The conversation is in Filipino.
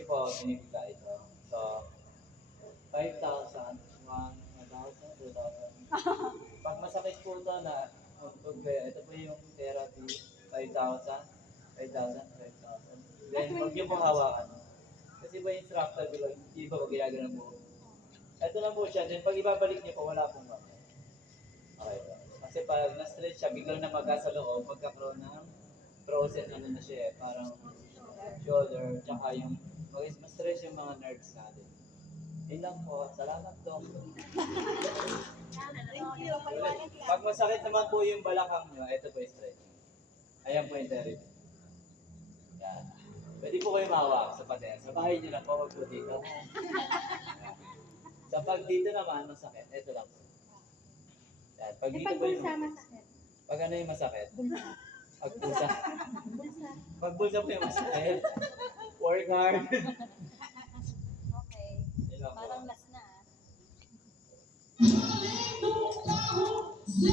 Kasi po, binibigla ito. So, 5,000, 1,000, 2,000. Pag masakit po ito na, ito po yung therapy, 5,000, 5,000, 5,000. Then, huwag niyo po hawakan. Kasi po yung instructor, di ba ginagano po? Ito lang po siya. Then, pag ibabalik niyo po, wala pong mami. Okay po. Kasi pag na-stretch siya, biglang namaga sa loob, magkakaroon ng frozen, ano na siya, parang shoulder, tsaka yung, mas-stretch yung mga nerves natin. Yun lang po. Salamat po. Pag masakit naman po yung balakang nyo, ito po yung stretch. Ayan po yung therapy. Yan. Pwede po kayo mahawak sa pader. Sa bahay nyo na po, wag po dito. Sa pag dito naman, masakit. Ito lang po. Yan. Pag dito po yung... masakit. Pag ano yung masakit? Bulsa. Pag bulsa. Bulsa. Pag bulsa po yung masakit. Work hard.